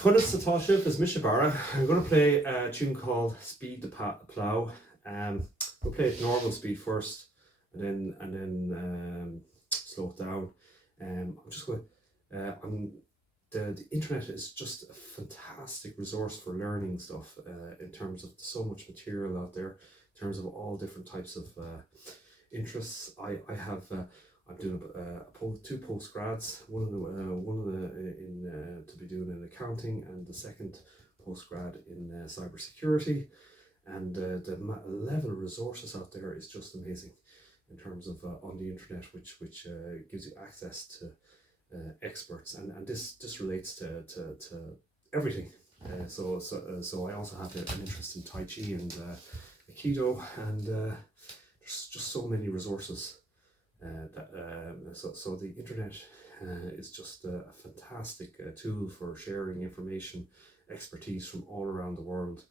Conas Satasha is Mishabara. I'm going to play a tune called Speed the Plough. We'll play it normal speed first, and then slow it down. I'm just going. The internet is just a fantastic resource for learning stuff. In terms of so much material out there, in terms of all different types of interests. I have. I'm doing two postgrads. One of the in to be doing in accounting, and the second postgrad in cybersecurity. And the level of resources out there is just amazing, in terms of on the internet, which gives you access to experts, and this relates to everything. So I also have an interest in Tai Chi and Aikido, and there's just so many resources. So the internet is just a fantastic tool for sharing information, expertise from all around the world,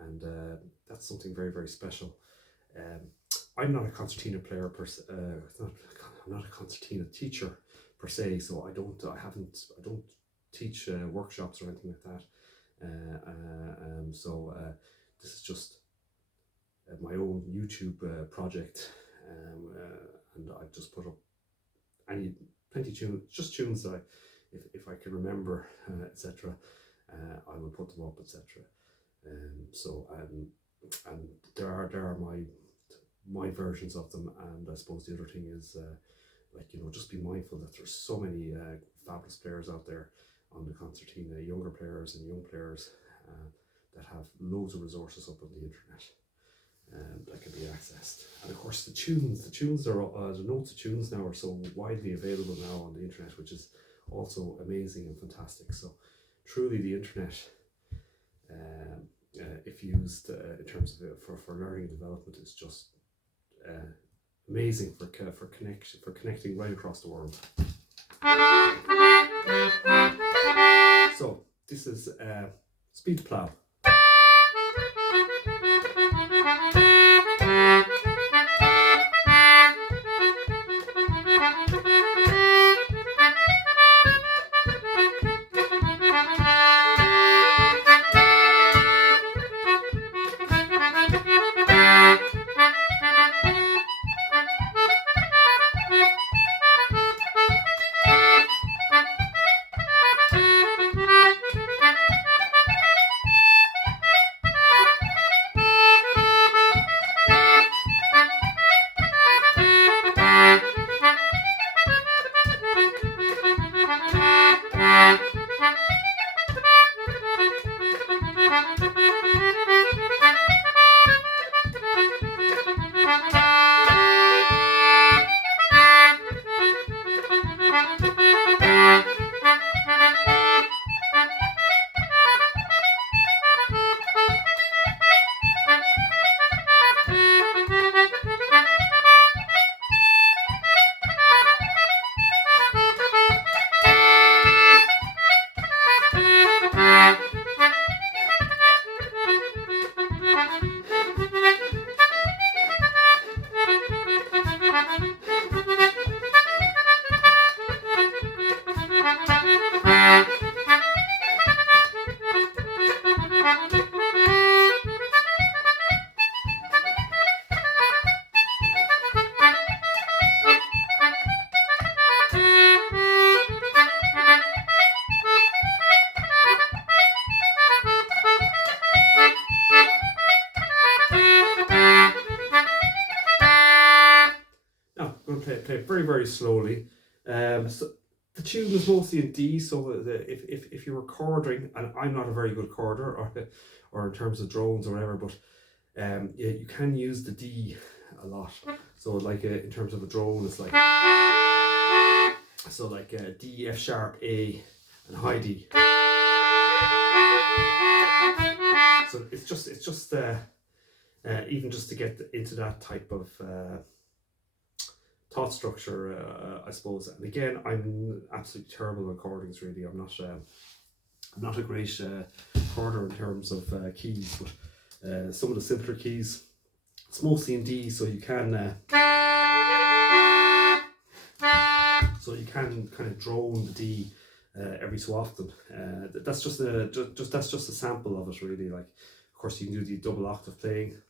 and that's something very, very special. I'm not a concertina player I'm not a concertina teacher per se, so I don't teach workshops or anything like that. So this is just my own YouTube project. And I've just put up plenty tunes, just tunes that if I can remember, etc. I will put them up, etc. And there are my versions of them, and I suppose the other thing is just be mindful that there's so many fabulous players out there on the concertina, younger players and young players that have loads of resources up on the internet. That can be accessed, and of course the tunes are the notes of tunes now are so widely available now on the internet, which is also amazing and fantastic. So truly the internet, if used in terms of for learning and development, is just amazing for connecting right across the world. So this is Speed Plough. Play very, very slowly. So the tune is mostly in D. So if you're recording, and I'm not a very good recorder, or in terms of drones or whatever, but you can use the D a lot. So like in terms of a drone, it's like D, F sharp, A, and high D. So it's just even just to get into that type of thought structure, I suppose. And again, I'm absolutely terrible at recordings. Really, I'm not a great recorder in terms of keys, but some of the simpler keys, it's mostly in D, so you can kind of drone the D every so often. That's just that's just a sample of it, really. Like, of course, you can do the double octave playing.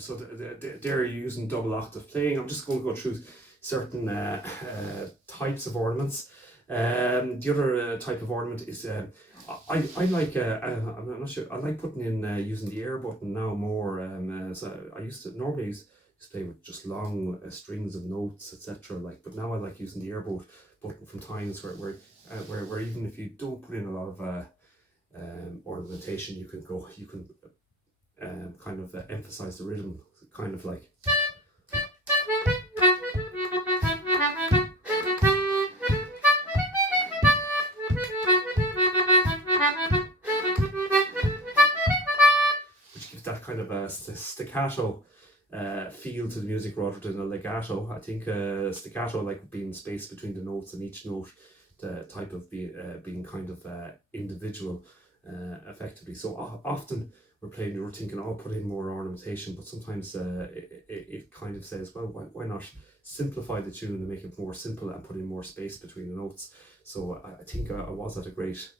So they're using double octave playing. I'm just going to go through certain types of ornaments. The other type of ornament is I like I'm not sure, I like putting in using the air button now more. So I used to normally used to play with just long strings of notes, etc. Like, but now I like using the air button from times where even if you don't put in a lot of ornamentation, you can kind of emphasize the rhythm, kind of like. Which gives that kind of a staccato feel to the music rather than a legato. I think staccato, like being space between the notes, and each note the type of being kind of individual effectively. So often we're thinking, oh, put in more ornamentation, but sometimes it kind of says, well, why not simplify the tune and make it more simple and put in more space between the notes. So I think I was at a great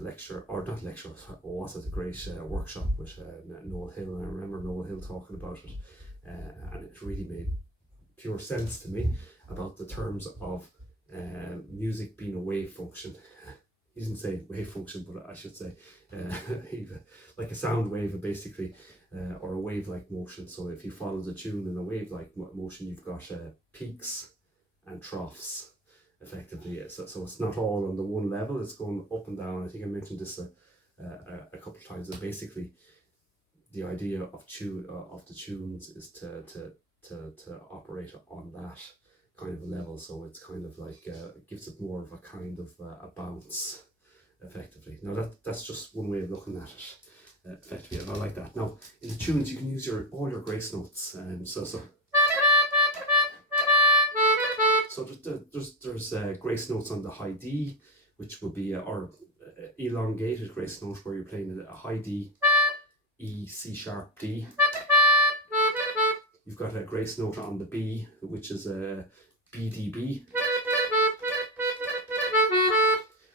lecture, or not lecture, I was at a great workshop with Noel Hill, and I remember Noel Hill talking about it, and it really made pure sense to me about the terms of music being a wave function. He didn't say wave function, but I should say like a sound wave, basically, or a wave-like motion. So if you follow the tune in a wave-like motion, you've got peaks and troughs, effectively. So it's not all on the one level, it's going up and down. I think I mentioned this a couple of times, and basically the idea of the tunes is to operate on that kind of a level. So it's kind of like it gives it more of a kind of a bounce, effectively. Now that's just one way of looking at it, effectively, and I like that. Now in the tunes you can use all your grace notes, and so there's grace notes on the high D, which would be or elongated grace note, where you're playing a high D, E, C sharp, D. You've got a grace note on the B, which is a BDB.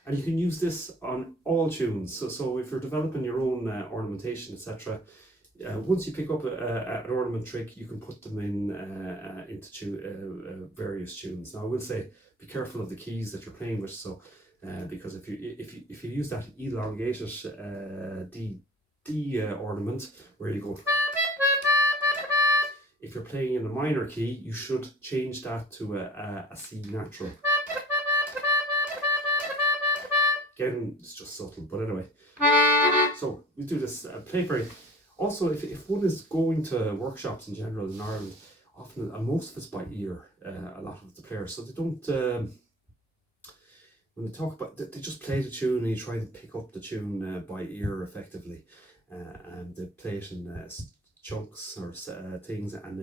And you can use this on all tunes. So if you're developing your own ornamentation, etc., once you pick up an ornament trick, you can put them into various tunes. Now I will say, be careful of the keys that you're playing with. So because if you use that elongated D ornament, where you go, if you're playing in a minor key, you should change that to a C natural. Again, it's just subtle, but anyway. So we do this play very. Also, if one is going to workshops in general in Ireland, often, and most of it's by ear, a lot of the players, so they don't, when they talk about, they just play the tune and you try to pick up the tune by ear, effectively, and they play it in chunks or things, and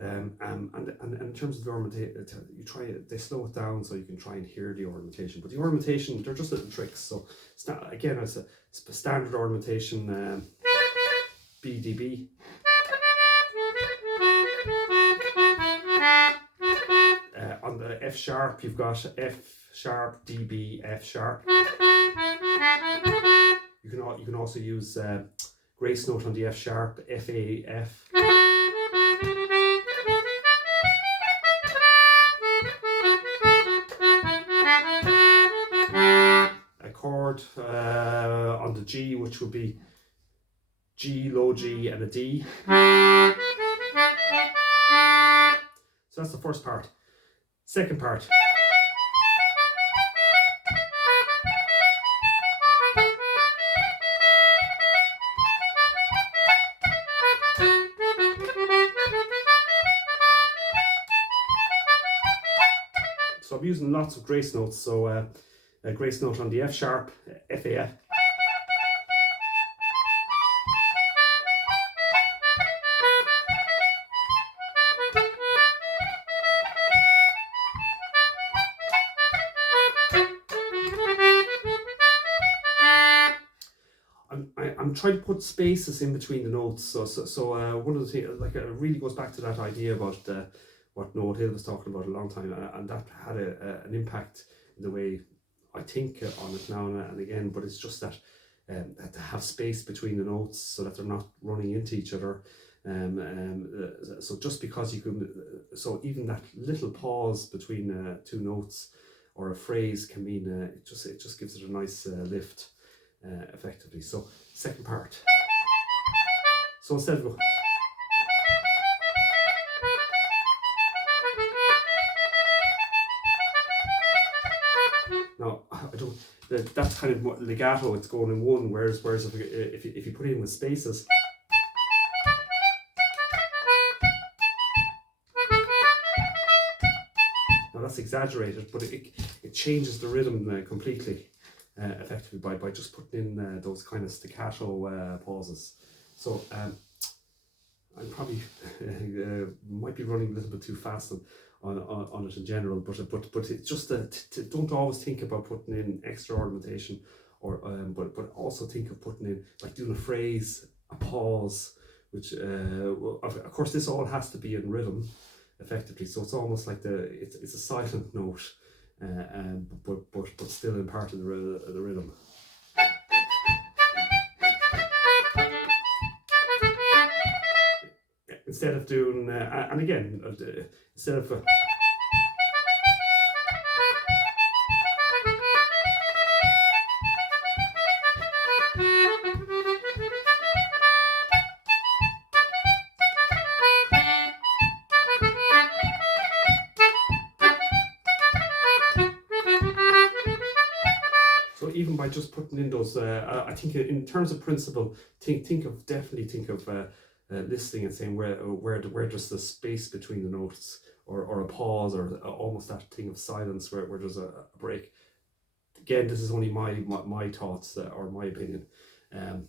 in terms of the ornamentation, they slow it down so you can try and hear the ornamentation. But the ornamentation, they're just little tricks. So again, it's a standard ornamentation, BDB. On the F sharp, you've got F sharp, DB, F sharp. You can also use grace note on the F sharp, F, A, F. A chord on the G, which would be G, low G, and a D. So that's the first part. Second part. So I'm using lots of grace notes. So a grace note on the F sharp, F, A, F. I'm trying to put spaces in between the notes. So one of the things, like, it really goes back to that idea about what Noel Hill was talking about a long time, and that had an impact in the way I think on it now and again. But it's just that to have space between the notes so that they're not running into each other. So just because you can, so even that little pause between two notes or a phrase can mean it just gives it a nice lift effectively. So second part. So instead of now, I don't. That's kind of what legato. It's going in one. Whereas if you put it in with spaces, now that's exaggerated, but it changes the rhythm completely, effectively by just putting in those kind of staccato pauses. So I probably might be running a little bit too fast on it in general, but it's just don't always think about putting in extra ornamentation, or but also think of putting in, like, doing a phrase, a pause, which of course this all has to be in rhythm effectively. So it's almost like it's a silent note, but still in part of the rhythm. Instead of doing, and again, instead of so even by just putting in those, I think in terms of principle, definitely think of listening and saying where does the space between the notes, or a pause, or almost that thing of silence where there's a break. Again, this is only my thoughts or my opinion on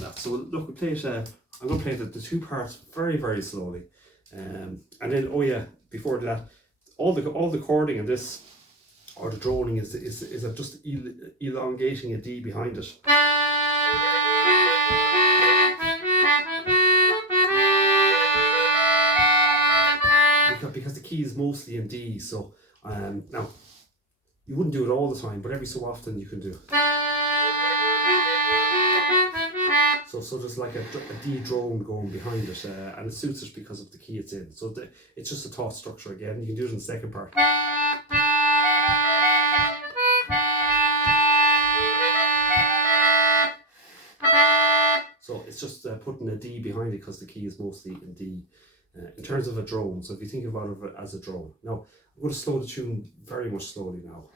that. So look, we play it. I'm going to play the two parts very, very slowly, and then, oh yeah, before that, all the chording in this, or the droning, is just elongating a D behind it. Because the key is mostly in D. So now, you wouldn't do it all the time, but every so often you can do. So there's like a D drone going behind it, and it suits it because of the key it's in. So it's just a thought structure again. You can do it in the second part. So it's just putting a D behind it because the key is mostly in D. In terms of a drone, so if you think about it as a drone. Now, I'm going to slow the tune very much slowly now.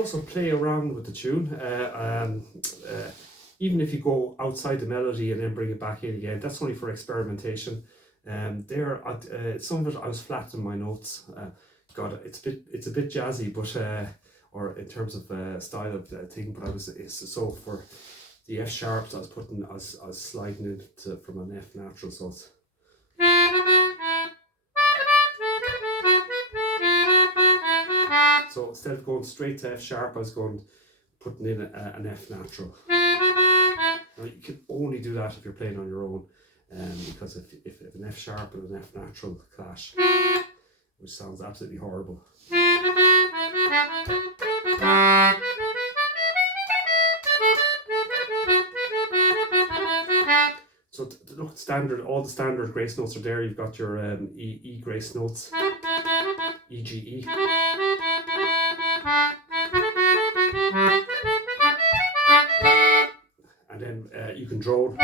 also play around with the tune. Even if you go outside the melody and then bring it back in again, that's only for experimentation. Some of it I was flattening my notes. God, it's a bit jazzy, but or in terms of style of thing. But so for the F sharps, I was sliding it from an F natural, so it's. So instead of going straight to F sharp, I was putting in an F natural. Now you can only do that if you're playing on your own, because if an F sharp and an F natural clash, which sounds absolutely horrible. So look, all the standard grace notes are there. You've got your E grace notes, E, G, E. And then you can drone.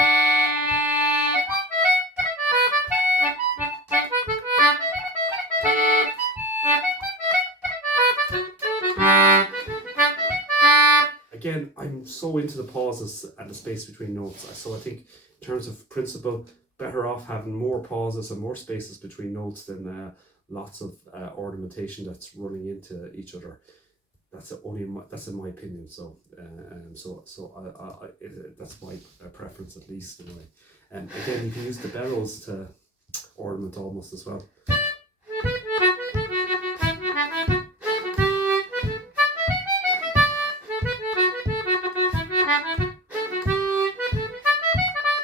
Again, I'm so into the pauses and the space between notes. So I think in terms of principle, better off having more pauses and more spaces between notes than lots of ornamentation that's running into each other. That's in my opinion. So that's my preference, at least in a way. And again, you can use the bellows to ornament almost as well.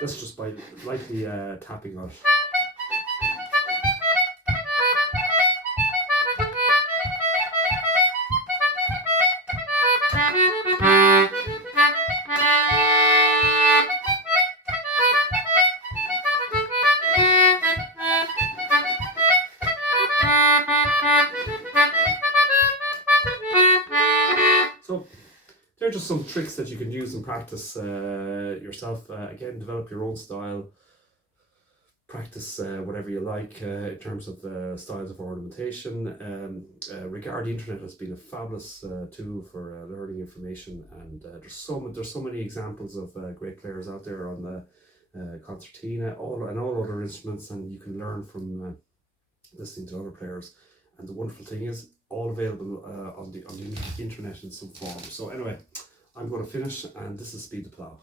That's just by lightly tapping on it. So they're just some tricks that you can use and practice yourself. Again, develop your own style. Practice whatever you like in terms of styles of ornamentation. Regard the internet has been a fabulous tool for learning information, and there's so many examples of great players out there on the concertina, and all other instruments, and you can learn from listening to other players. And the wonderful thing is, all available on the internet in some form. So anyway, I'm going to finish, and this is Speed the Plough.